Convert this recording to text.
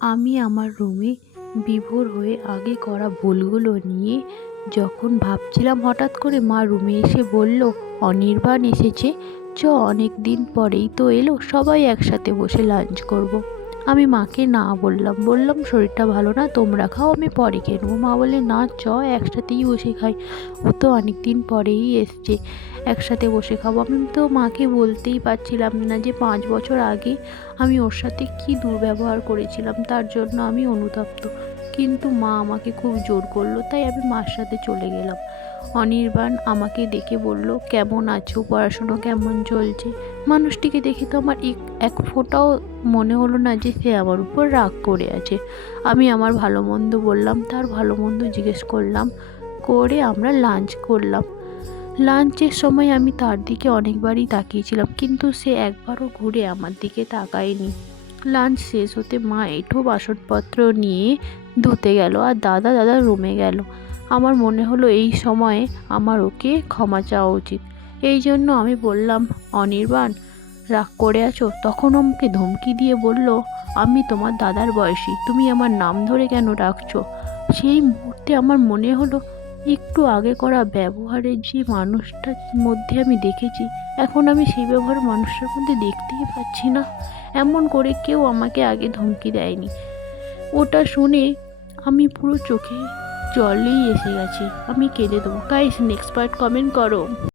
আমি আমার রুমে বিভোর হয়ে আগে করা ভুলগুলো নিয়ে যখন ভাবছিলাম, হঠাৎ করে মা রুমে এসে বলল, অনির্বাণ এসেছে, চ অনেক দিন পরেই তো এলো, সবাই একসাথে বসে লাঞ্চ করব। আমি মাকে না বললাম শরীরটা ভালো না, তোমরা খাও, আমি পরে খেয়ে নেবো। মা বলে, না চ একসাথেই বসে খাই, ও তো অনেক দিন পরেই এসছে, একসাথে বসে খাবো। আমি তো মাকে বলতেই পারছিলাম না যে 5 বছর আগে আমি ওর সাথে কী দুর্ব্যবহার করেছিলাম, তার জন্য আমি অনুতপ্ত। কিন্তু মা আমাকে খুব জোর করলো, তাই আমি মার সাথে চলে গেলাম। অনির্বাণ আমাকে দেখে বলল, কেমন আছো, পড়াশুনো কেমন চলছে? মানুষটিকে দেখে তো আমার এক ফোঁটাও মনে হলো না যে সে আমার উপর রাগ করে আছে। আমি আমার ভালো মন্দ বললাম, তার ভালো মন্দ জিজ্ঞেস করলাম, করে আমরা লাঞ্চ করলাম। লাঞ্চের সময় আমি তার দিকে অনেকবারই তাকিয়েছিলাম, কিন্তু সে একবারও ঘুরে আমার দিকে তাকায়নি। লাঞ্চ শেষ হতে মা এঁঠো বাসনপত্র নিয়ে ধুতে গেল, আর দাদা রুমে গেল। আমার মনে হলো এই সময়ে আমার ওকে ক্ষমা চাওয়া উচিত। এই জন্য আমি বললাম, অনির্বাণ রাগ করে আছো? তখন আমাকে ধমকি দিয়ে বলল, আমি তোমার দাদার বয়সী, তুমি আমার নাম ধরে কেন ডাকছো? সেই মুহূর্তে আমার মনে হলো, একটু আগে করা ব্যবহারের যে মানুষটার মধ্যে আমি দেখেছি, এখন আমি সেই ব্যবহার মানুষটার মধ্যে দেখতেই পাচ্ছি না। এমন করে কেউ আমাকে আগে ধমকি দেয়নি। ওটা শুনে আমি পুরো চোখে জলেই এসে গেছে, আমি কেঁদে দেবো। গাইস, নেক্সট পার্ট কমেন্ট করো।